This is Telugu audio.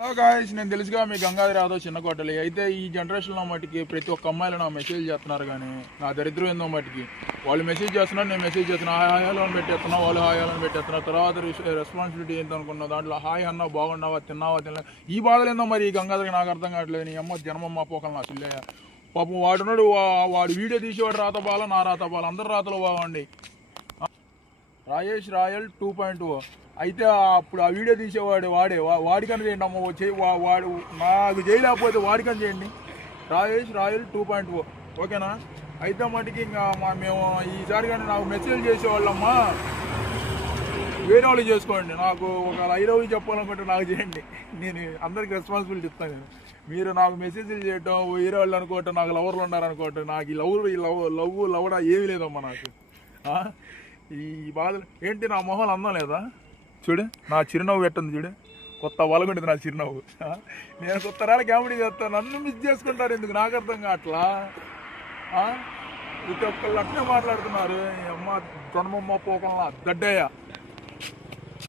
హలో గాయ్స్, నేను తెలుసుగా మీ గంగాధర్ యాదవ్ చిన్న కోటలి. అయితే ఈ జనరేషన్లో మట్టికి ప్రతి ఒక్క అమ్మాయిలు నాకు మెసేజ్ చేస్తున్నారు. కానీ నా దరిద్రం ఏందో మట్టికి వాళ్ళు మెసేజ్ చేస్తున్నారు, నేను మెసేజ్ చేస్తున్నా, హాయ్ హలో అని పెట్టేస్తున్నా, వాళ్ళు హాయ్ హలో అని పెట్టేస్తున్నారు. తర్వాత రెస్పాన్సిబిలిటీ ఏంటనుకున్నా దాంట్లో హాయ్ అన్నా బాగున్నావా, తిన్నావా, తిన్నా ఈ బాధలు ఏందో మరి ఈ గంగాధర్కి నాకు అర్థం కావట్లేదు. నీ అమ్మ జన్మమ్మ పోకలు నా చిల్లయ్య పాపం వాడున్నాడు. వాడు వీడియో తీసేవాడు రాత బాల, నా రాత బాల, అందరు రాతలు బాగుండి. రాయేష్ రాయల్ 2.0 అయితే అప్పుడు ఆ వీడియో తీసేవాడు వాడికని చేయండి అమ్మ వాడు నాకు చేయలేకపోతే వాడికని చేయండి. రాయేష్ రాయల్ 2.0 ఓకేనా? అయితే మటుకి ఇంకా మేము ఈసారి కానీ నాకు మెసేజ్ చేసేవాళ్ళమ్మా వేరే వాళ్ళు చేసుకోండి. నాకు ఒక ఐ లవ్ యూ చెప్పాలనుకుంటే నాకు చేయండి, నేను అందరికి రెస్పాన్సిబిలిటీ ఇస్తాను. మీరు నాకు మెసేజ్లు చేయటం వేరే వాళ్ళు అనుకోవటం, నాకు లవర్లు ఉన్నారనుకోవటం, నాకు ఈ లవ్డా ఏమీ లేదమ్మా నాకు. ఈ బాధలు ఏంటి? నా మొహం అందం లేదా? చూడు నా చిరునవ్వు పెట్టింది, చూడు కొత్త వలగుంటుంది నా చిరునవ్వు. నేను కొత్త రాళ్ళ కామెడీ చేస్తాను, నన్ను మిస్ చేసుకుంటారు ఎందుకు నాకు అర్థం కావట్లా. ప్రతి ఒక్కళ్ళు అట్నే మాట్లాడుతున్నారు. అమ్మ జన్మమ్మ పోకల్లా గడ్డయ్య.